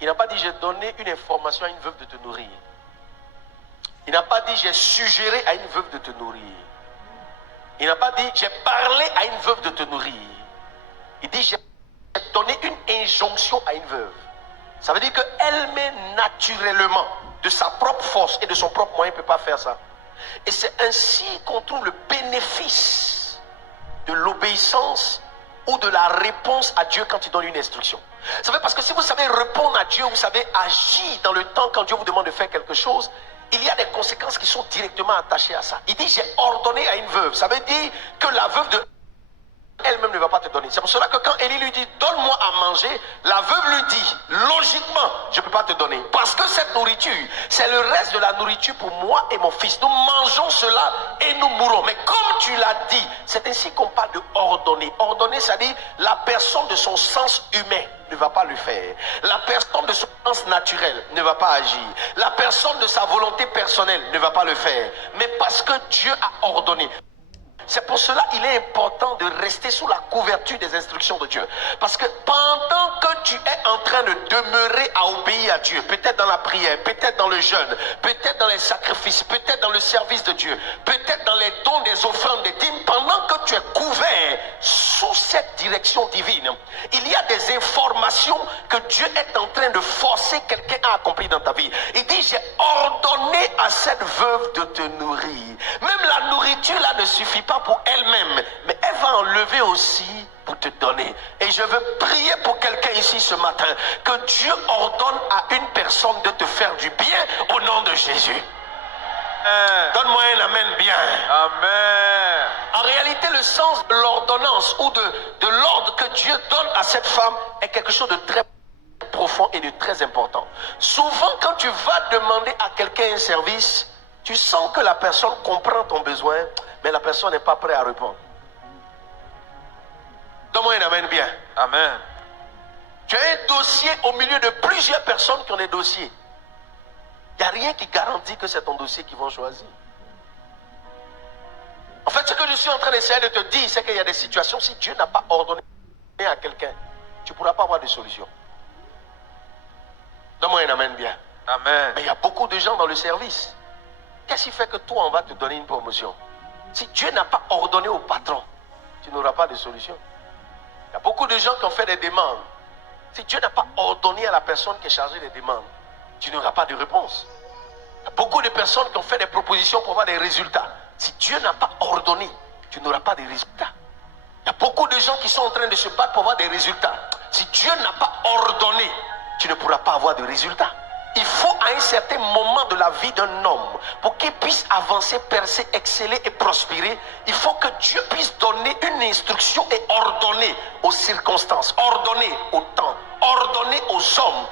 Il n'a pas dit j'ai donné une information à une veuve de te nourrir. Il n'a pas dit j'ai suggéré à une veuve de te nourrir. Il n'a pas dit j'ai parlé à une veuve de te nourrir. Il dit j'ai donné une injonction à une veuve. Ça veut dire qu'elle-même naturellement, de sa propre force et de son propre moyen, ne peut pas faire ça. Et c'est ainsi qu'on trouve le bénéfice de l'obéissance ou de la réponse à Dieu quand il donne une instruction. Ça veut dire parce que si vous savez répondre à Dieu, vous savez agir dans le temps quand Dieu vous demande de faire quelque chose, il y a des conséquences qui sont directement attachées à ça. Il dit j'ai ordonné à une veuve. Ça veut dire que la veuve de elle-même ne va pas te donner. C'est pour cela que quand Élie lui dit donne-moi à manger, la veuve lui dit logiquement je ne peux pas te donner. Parce que cette nourriture, c'est le reste de la nourriture pour moi et mon fils. Nous mangeons cela et nous mourrons. Mais comme tu l'as dit, c'est ainsi qu'on parle de ordonner. Ordonner, c'est-à-dire la personne de son sens humain ne va pas le faire. La personne de son sens naturel ne va pas agir. La personne de sa volonté personnelle ne va pas le faire. Mais parce que Dieu a ordonné. C'est pour cela qu'il est important de rester sous la couverture des instructions de Dieu. Parce que pendant que tu es en train de demeurer à obéir à Dieu, peut-être dans la prière, peut-être dans le jeûne, peut-être dans les sacrifices, peut-être dans le service de Dieu, peut-être dans les dons des offrandes, des dîmes, pendant que tu es couvert sous cette direction divine, il y a des informations que Dieu est en train de forcer quelqu'un à accomplir dans ta vie. Il dit, j'ai ordonné à cette veuve de te nourrir. Même la nourriture là ne suffit pas pour elle-même, mais elle va enlever aussi pour te donner. Et je veux prier pour quelqu'un ici ce matin, que Dieu ordonne à une personne de te faire du bien au nom de Jésus. Donne-moi un amen bien. Amen. En réalité, le sens de l'ordonnance ou de l'ordre que Dieu donne à cette femme est quelque chose de très profond et de très important. Souvent, quand tu vas demander à quelqu'un un service, tu sens que la personne comprend ton besoin, mais la personne n'est pas prête à répondre. Donne-moi un amen bien. Amen. Tu as un dossier au milieu de plusieurs personnes qui ont des dossiers. Il n'y a rien qui garantit que c'est ton dossier qu'ils vont choisir. En fait, ce que je suis en train d'essayer de te dire, c'est qu'il y a des situations, si Dieu n'a pas ordonné à quelqu'un, tu ne pourras pas avoir de solution. Donne-moi un amen bien. Amen. Mais il y a beaucoup de gens dans le service. Qu'est-ce qui fait que toi, on va te donner une promotion? Si Dieu n'a pas ordonné au patron, tu n'auras pas de solution. Il y a beaucoup de gens qui ont fait des demandes. Si Dieu n'a pas ordonné à la personne qui est chargée des demandes, tu n'auras pas de réponse. Il y a beaucoup de personnes qui ont fait des propositions pour avoir des résultats. Si Dieu n'a pas ordonné, tu n'auras pas de résultats. Il y a beaucoup de gens qui sont en train de se battre pour avoir des résultats. Si Dieu n'a pas ordonné, tu ne pourras pas avoir de résultats. Il faut à un certain moment de la vie d'un homme, pour qu'il puisse avancer, percer, exceller et prospérer, il faut que Dieu puisse donner une instruction et ordonner aux circonstances, ordonner au temps, ordonner aux hommes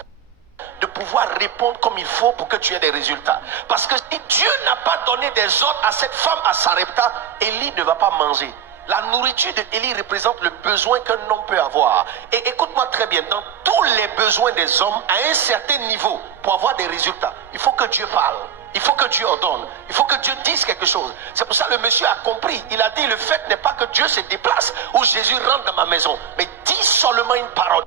de pouvoir répondre comme il faut pour que tu aies des résultats. Parce que si Dieu n'a pas donné des ordres à cette femme à Sarepta, Élie ne va pas manger. La nourriture d'Élie représente le besoin qu'un homme peut avoir. Et écoute-moi très bien, dans tous les besoins des hommes, à un certain niveau, pour avoir des résultats, il faut que Dieu parle. Il faut que Dieu ordonne. Il faut que Dieu dise quelque chose. C'est pour ça que le monsieur a compris. Il a dit, le fait n'est pas que Dieu se déplace ou Jésus rentre dans ma maison, mais dis seulement une parole.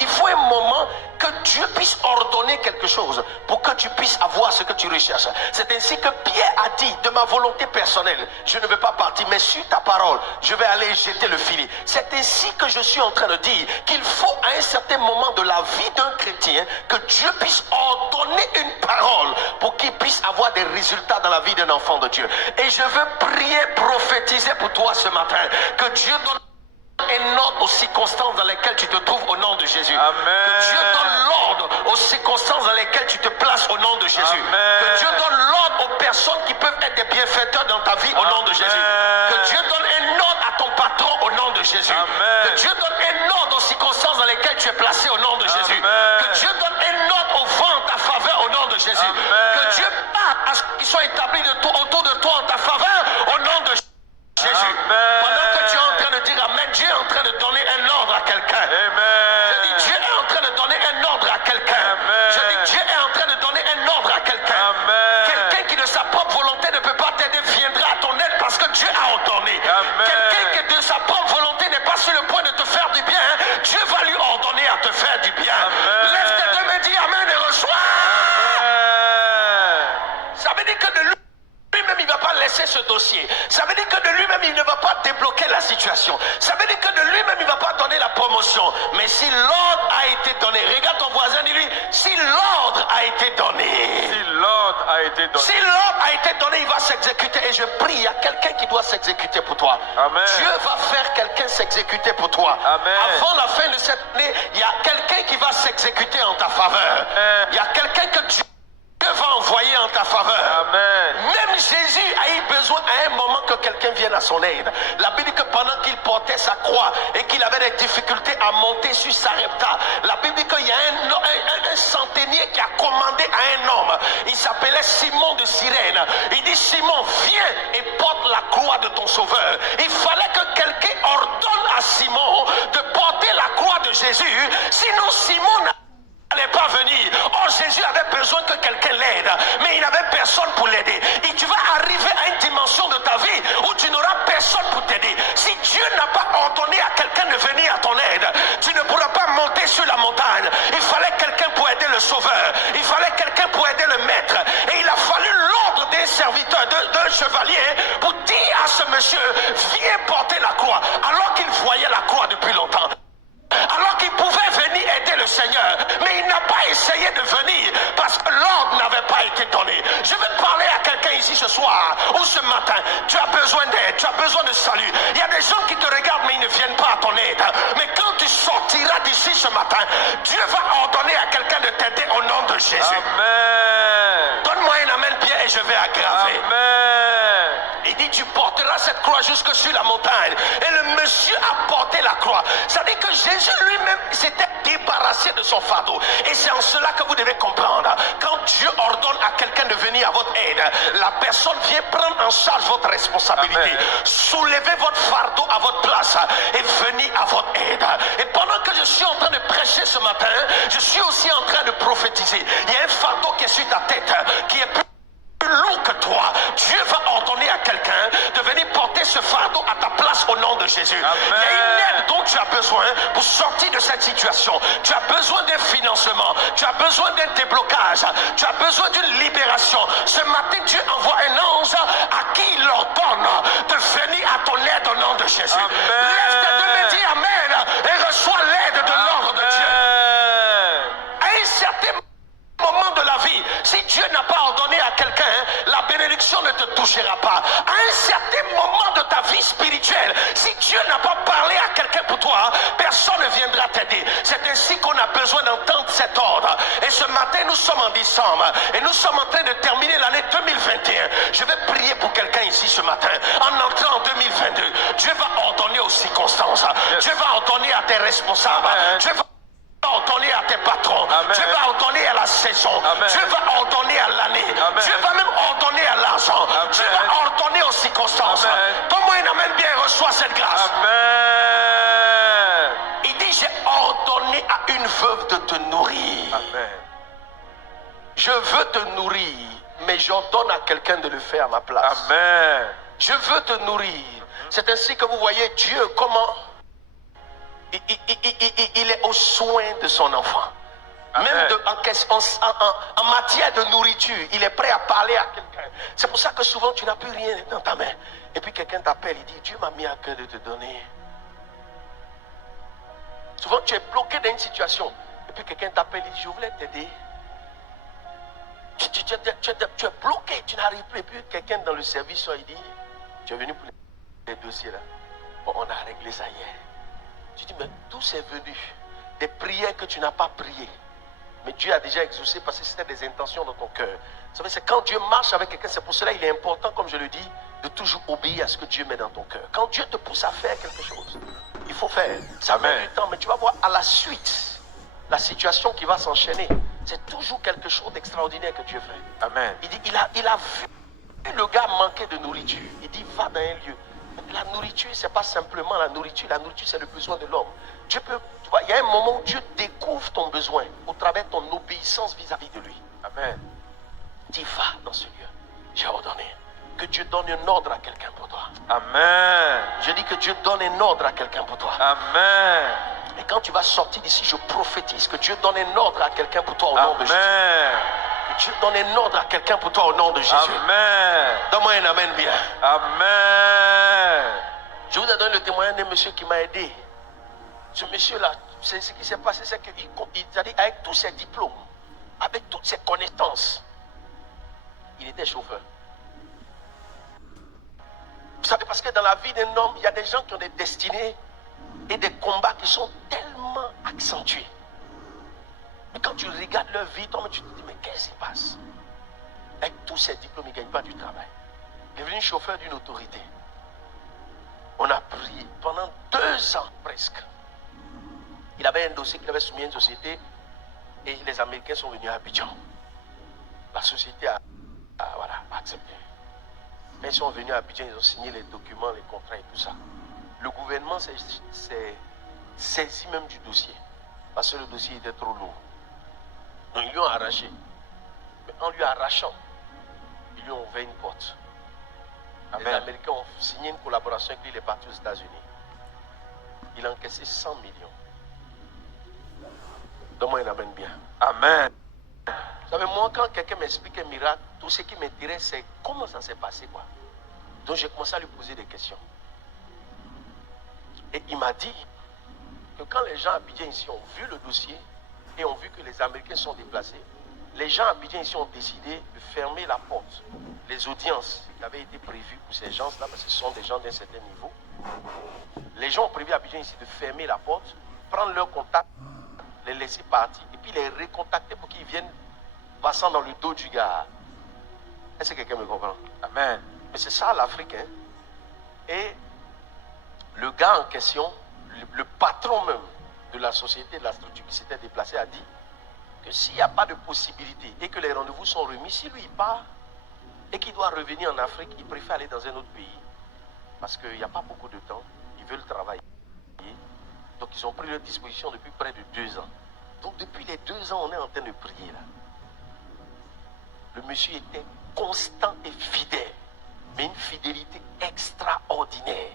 Il faut un moment que Dieu puisse ordonner quelque chose pour que tu puisses avoir ce que tu recherches. C'est ainsi que Pierre a dit, de ma volonté personnelle, je ne veux pas partir, mais sur ta parole, je vais aller jeter le filet. C'est ainsi que je suis en train de dire qu'il faut à un certain moment de la vie d'un chrétien que Dieu puisse ordonner une parole pour qu'il puisse avoir des résultats dans la vie d'un enfant de Dieu. Et je veux prier, prophétiser pour toi ce matin, que Dieu donne un ordre aux circonstances dans lesquelles tu te trouves au nom de Jésus. Amen. Que Dieu donne l'ordre aux circonstances dans lesquelles tu te places au nom de Jésus. Amen. Que Dieu donne l'ordre aux personnes qui peuvent être des bienfaiteurs dans ta vie au nom de Jésus. Que Dieu donne un ordre à ton patron au nom de Jésus. Amen. Que Dieu donne un ordre aux circonstances dans lesquelles tu es placé au nom de Jésus. Amen. Que Dieu donne un ordre au vent en ta faveur au nom de Jésus. Amen. Que Dieu parle à ceux qui sont établis autour de toi en ta faveur au nom de Jésus. Amen. Pendant que tu es en train de dire Amen, Dieu est en train de donner un ordre à quelqu'un. Amen. Je dis Dieu est en train de donner un ordre à quelqu'un. Amen. Je dis Dieu est en train de donner un ordre à quelqu'un. Amen. Quelqu'un qui de sa propre volonté ne peut pas t'aider viendra à ton aide parce que Dieu a ordonné. Amen. Quelqu'un qui de sa propre volonté n'est pas sur le point de te faire du bien, Dieu va lui ordonner à te faire du bien. Amen. Lève tes deux mains, dis Amen et reçois. Amen. Ça veut dire que de lui-même, il ne va pas laisser ce dossier. Ça veut dire que de lui-même, il ne va pas débloquer la situation. Ça veut dire que de lui-même, il ne va pas donner la promotion. Mais si l'ordre a été donné, regarde ton voisin, dis-lui, si l'ordre a été donné. Si l'ordre a été donné. Si l'ordre a été donné, il va s'exécuter. Et je prie, il y a quelqu'un qui doit s'exécuter pour toi. Amen. Dieu va faire quelqu'un s'exécuter pour toi. Amen. Avant la fin de cette année, il y a quelqu'un qui va s'exécuter en ta faveur. Amen. Il y a quelqu'un que Dieu va envoyer en ta faveur. Amen. Même Jésus a eu besoin à un moment que quelqu'un vienne à son aide. La Bible dit que pendant qu'il portait sa croix et qu'il avait des difficultés à monter sur Sarepta, la Bible dit qu'il y a un centenier qui a commandé à un homme. Il s'appelait Simon de Cyrène. Il dit Simon, viens et porte la croix de ton sauveur. Il fallait que quelqu'un ordonne à Simon de porter la croix de Jésus. Sinon Simon n'allait pas venir. Or Jésus avait besoin que quelqu'un l'aide, mais il n'avait personne pour l'aider. Et tu vas arriver à une dimension de ta vie où tu n'auras personne pour t'aider. Si Dieu n'a pas ordonné à quelqu'un de venir à ton aide, tu ne pourras pas monter sur la montagne. Il fallait quelqu'un pour aider le sauveur. Il fallait quelqu'un pour aider le maître. Et il a fallu l'ordre d'un serviteur, d'un chevalier, pour dire à ce monsieur, viens porter la croix, alors qu'il voyait la croix depuis longtemps. Alors qu'il pouvait venir aider le Seigneur, mais il n'a pas essayé de venir parce que l'ordre n'avait pas été donné. Je vais te parler à quelqu'un ici ce soir ou ce matin. Tu as besoin d'aide, tu as besoin de salut. Il y a des gens qui te regardent mais ils ne viennent pas à ton aide. Mais quand tu sortiras d'ici ce matin, Dieu va ordonner à quelqu'un de t'aider au nom de Jésus. Amen. Donne-moi un amen bien et je vais aggraver. Amen. Et dit tu porteras cette croix jusque sur la montagne. Et le monsieur a porté la croix. Ça veut dire que Jésus lui-même s'était débarrassé de son fardeau. Et c'est en cela que vous devez comprendre. Quand Dieu ordonne à quelqu'un de venir à votre aide, la personne vient prendre en charge votre responsabilité. Amen. Soulevez votre fardeau à votre place et venez à votre aide. Et pendant que je suis en train de prêcher ce matin, je suis aussi en train de prophétiser. Il y a un fardeau qui est sur ta tête, qui est plus lourd que toi. Dieu va ordonner à quelqu'un de venir porter ce fardeau à ta place au nom de Jésus. Amen. Il y a une aide dont tu as besoin pour sortir de cette situation. Tu as besoin d'un financement. Tu as besoin d'un déblocage. Tu as besoin d'une libération. Ce matin, Dieu envoie un ange à qui il ordonne de venir à ton aide au nom de Jésus. Amen. Lève tes deux mains, dis Amen et reçois l'aide de l'ordre de Dieu. À un certain moment de la vie, si Dieu n'a pas ordonné à quelqu'un, la bénédiction ne te touchera pas. À un certain moment de ta vie spirituelle, si Dieu n'a pas parlé à quelqu'un pour toi, personne ne viendra t'aider. C'est ainsi qu'on a besoin d'entendre cet ordre. Et ce matin, nous sommes en décembre et nous sommes en train de terminer l'année 2021. Je vais prier pour quelqu'un ici ce matin. En entrant en 2022, Dieu va ordonner aux circonstances. Yes. Dieu va ordonner à tes responsables. Amen. Dieu va ordonner à tes patrons. Amen. Dieu va ordonner à la saison. Amen. Dieu va ordonner à l'année. Amen. Dieu va même ordonner à l'argent. Amen. Dieu va ordonner aux circonstances. Amen. Donne-moi une amène bien et reçois cette grâce. Amen. Il dit, j'ai ordonné à une veuve de te nourrir. Amen. Je veux te nourrir, mais j'ordonne à quelqu'un de le faire à ma place. Amen. Je veux te nourrir. C'est ainsi que vous voyez Dieu comment il est au soin de son enfant. Amen. Même en matière de nourriture, il est prêt à parler à quelqu'un. C'est pour ça que souvent tu n'as plus rien dans ta main. Et puis quelqu'un t'appelle, il dit, Dieu m'a mis à cœur de te donner. Souvent tu es bloqué dans une situation. Et puis quelqu'un t'appelle, il dit, je voulais t'aider. Tu es bloqué, tu n'arrives plus. Et puis quelqu'un dans le service, il dit, tu es venu pour les dossiers là. Bon, on a réglé ça hier. Tu dis, mais d'où c'est venu? Des prières que tu n'as pas priées. Mais Dieu a déjà exaucé parce que c'était des intentions dans ton cœur. Vous savez, c'est quand Dieu marche avec quelqu'un, c'est pour cela qu'il est important, comme je le dis, de toujours obéir à ce que Dieu met dans ton cœur. Quand Dieu te pousse à faire quelque chose, il faut faire. Ça met du temps, mais tu vas voir à la suite, la situation qui va s'enchaîner, c'est toujours quelque chose d'extraordinaire que Dieu fait. Amen. Il dit, il a vu le gars manquer de nourriture. Il dit, va dans un lieu. La nourriture, c'est pas simplement la nourriture c'est le besoin de l'homme. Dieu peut, tu vois, il y a un moment où Dieu découvre ton besoin au travers de ton obéissance vis-à-vis de lui. Amen. Dis, va dans ce lieu. J'ai ordonné que Dieu donne un ordre à quelqu'un pour toi. Amen. Je dis que Dieu donne un ordre à quelqu'un pour toi. Amen. Et quand tu vas sortir d'ici, je prophétise que Dieu donne un ordre à quelqu'un pour toi au nom de Jésus. Amen. Que Dieu donne un ordre à quelqu'un pour toi au nom de Jésus. Amen. Donne-moi un amen bien. Amen. Je vous ai donné le témoignage d'un monsieur qui m'a aidé. Ce monsieur-là, c'est ce qui s'est passé, c'est qu'il dit, avec tous ses diplômes, avec toutes ses connaissances, il était chauffeur. Vous savez, parce que dans la vie d'un homme, il y a des gens qui ont des destinées et des combats qui sont tellement accentués. Mais quand tu regardes leur vie, toi, tu te dis, mais qu'est-ce qui se passe? Avec tous ses diplômes, il ne gagne pas du travail. Il est devenu chauffeur d'une autorité. On a prié pendant 2 ans presque. Il avait un dossier qu'il avait soumis à une société et les Américains sont venus à Abidjan. La société a accepté. Quand ils sont venus à Abidjan, ils ont signé les documents, les contrats et tout ça. Le gouvernement s'est saisi même du dossier parce que le dossier était trop lourd. Donc ils lui ont arraché. Mais en lui arrachant, ils lui ont ouvert une porte. Amen. Les Américains ont signé une collaboration avec lui, il est parti aux États-Unis. Il a encaissé 100 millions. Donne-moi un amen bien. Amen. Vous savez, moi, quand quelqu'un m'explique un miracle, tout ce qui m'intéresse, c'est comment ça s'est passé, quoi. Donc j'ai commencé à lui poser des questions. Et il m'a dit que quand les gens à Abidjan ici ont vu le dossier et ont vu que les Américains sont déplacés, les gens à Abidjan ici ont décidé de fermer la porte. Les audiences qui avaient été prévues pour ces gens-là, parce que ce sont des gens d'un certain niveau, les gens ont prévu à Abidjan ici de fermer la porte, prendre leur contact, les laisser partir et puis les recontacter pour qu'ils viennent passant dans le dos du gars. Est-ce que quelqu'un me comprend? Amen. Mais c'est ça l'Afrique. Hein? Et le gars en question, le patron même de la société, de la structure qui s'était déplacé, a dit que s'il n'y a pas de possibilité et que les rendez-vous sont remis, si lui il part et qu'il doit revenir en Afrique, il préfère aller dans un autre pays. Parce qu'il n'y a pas beaucoup de temps, ils veulent travailler. Donc ils ont pris leur disposition depuis près de 2 ans. Donc depuis les 2 ans, on est en train de prier là. Le monsieur était constant et fidèle, mais une fidélité extraordinaire.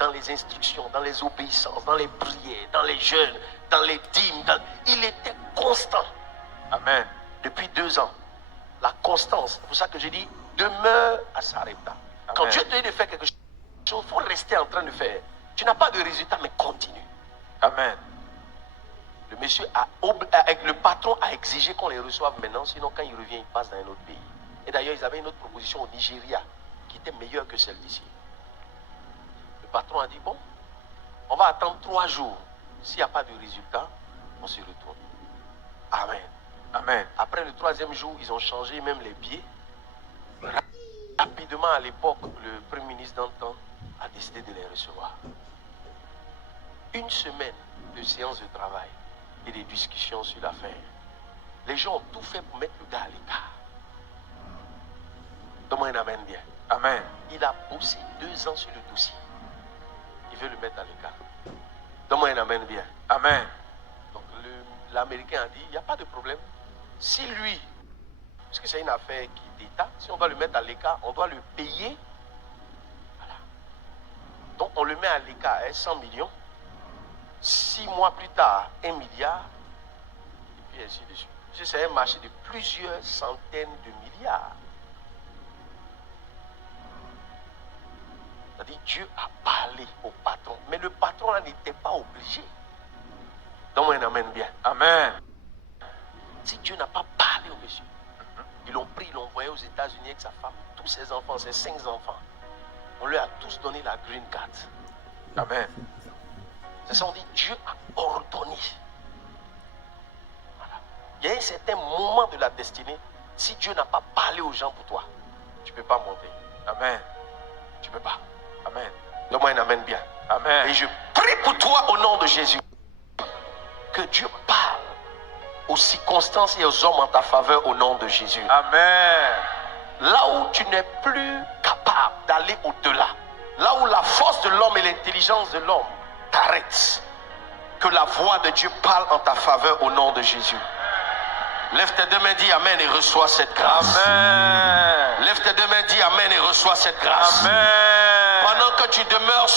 Dans les instructions, dans les obéissances, dans les prières, dans les jeûnes, dans les dîmes. Il était constant. Amen. Depuis 2 ans. La constance. C'est pour ça que je dis, demeure à Sarepta. Quand Dieu te dit de faire quelque chose, il faut rester en train de faire. Tu n'as pas de résultat, mais continue. Amen. Le monsieur le patron a exigé qu'on les reçoive maintenant, sinon quand il revient, il passe dans un autre pays. Et d'ailleurs, ils avaient une autre proposition au Nigeria qui était meilleure que celle d'ici. Le patron a dit, bon, on va attendre 3 jours. S'il n'y a pas de résultat, on se retourne. Amen. Amen. Après le 3e jour, ils ont changé même les billets. Rapidement, à l'époque, le premier ministre d'antan a décidé de les recevoir. 1 semaine de séance de travail et de discussions sur l'affaire. Les gens ont tout fait pour mettre le gars à l'écart. Donne-moi un amen bien. Amen. Il a bossé 2 ans sur le dossier. Il veut le mettre à l'écart. Donne-moi un amen bien. Amen. Donc l'Américain a dit, il n'y a pas de problème. Si lui, parce que c'est une affaire qui est d'État, si on va le mettre à l'écart, on doit le payer. Voilà. Donc on le met à l'écart, 100 millions. 6 mois plus tard, 1 milliard. Et puis ainsi de suite. C'est un marché de plusieurs centaines de milliards. C'est-à-dire Dieu a parlé au patron. Mais le patron là n'était pas obligé. Donne-moi un amen bien. Amen. Si Dieu n'a pas parlé au monsieur, ils l'ont pris, ils l'ont envoyé aux États-Unis avec sa femme, tous ses enfants, ses 5 enfants. On leur a tous donné la green card. Amen. C'est ça, on dit Dieu a ordonné. Voilà. Il y a un certain moment de la destinée, si Dieu n'a pas parlé aux gens pour toi, tu ne peux pas monter. Amen. Tu ne peux pas. Amen. Donne-moi un amen bien. Amen. Et je prie pour toi au nom de Jésus. Que Dieu parle aux circonstances et aux hommes en ta faveur au nom de Jésus. Amen. Là où tu n'es plus capable d'aller au-delà, là où la force de l'homme et l'intelligence de l'homme t'arrêtent, que la voix de Dieu parle en ta faveur au nom de Jésus. Lève tes 2 mains, dis Amen et reçois cette grâce. Amen. Lève tes 2 mains, dis Amen et reçois cette grâce. Amen. Pendant que tu demeures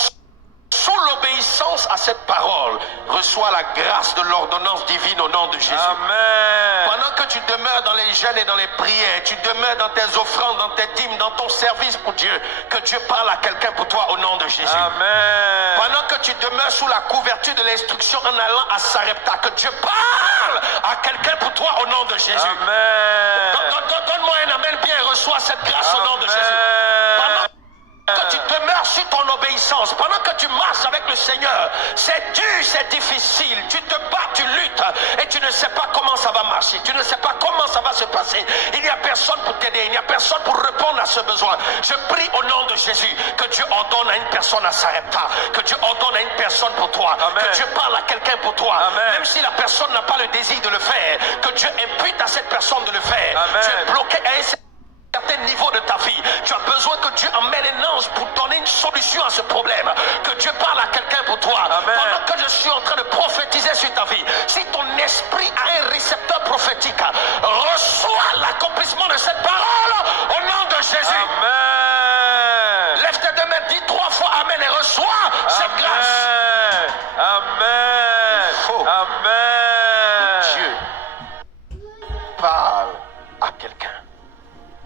sous l'obéissance à cette parole, reçois la grâce de l'ordonnance divine au nom de Jésus. Amen. Pendant que tu demeures dans les jeûnes et dans les prières, tu demeures dans tes offrandes, dans tes dîmes, dans ton service pour Dieu, que Dieu parle à quelqu'un pour toi au nom de Jésus. Amen. Pendant que tu demeures sous la couverture de l'instruction en allant à Sarepta, que Dieu parle à quelqu'un pour toi au nom de Jésus. Amen. Donne-moi un amen bien et reçois cette grâce au nom de Jésus. Pendant que tu demeures sur ton obéissance, pendant que tu marches avec le Seigneur, c'est dur, c'est difficile, tu te bats, tu luttes et tu ne sais pas comment ça va marcher, tu ne sais pas comment ça va se passer. Il n'y a personne pour t'aider, il n'y a personne pour répondre à ce besoin. Je prie au nom de Jésus que Dieu ordonne à une personne à Sarepta, que Dieu ordonne à une personne pour toi, Amen. que Dieu parle à quelqu'un pour toi. Amen. Même si la personne n'a pas le désir de le faire, que Dieu impute à cette personne de le faire. Amen. Tu es bloqué à un certain niveau de ta vie, tu as besoin que Dieu emmène un ange pour donner une solution à ce problème, que Dieu parle à quelqu'un pour toi. Amen. Pendant que je suis en train de prophétiser sur ta vie, si ton esprit a un récepteur prophétique, reçois l'accomplissement de cette parole au nom de Jésus. Amen. Lève tes 2 mains, dis 3 fois Amen et reçois cette grâce. Amen. Faut Amen. Dieu parle à quelqu'un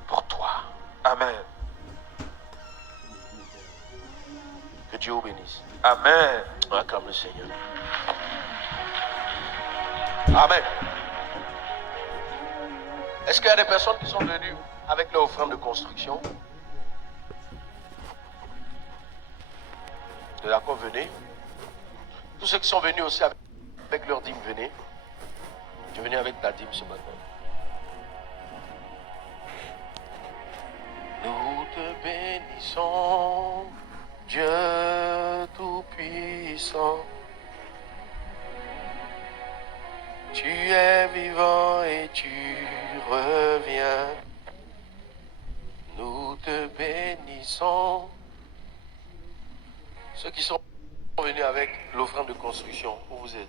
pour toi. Amen. Que Dieu vous bénisse. Amen. On acclame le Seigneur. Amen. Est-ce qu'il y a des personnes qui sont venues avec leur offrande de construction? D'accord, venez. Tous ceux qui sont venus aussi avec leur dîme, venez. Tu es venu avec ta dîme ce matin. Nous te bénissons, Dieu Tout-Puissant. Tu es vivant et tu reviens. Nous te bénissons. Ceux qui sont venus avec l'offrande de construction, où vous êtes?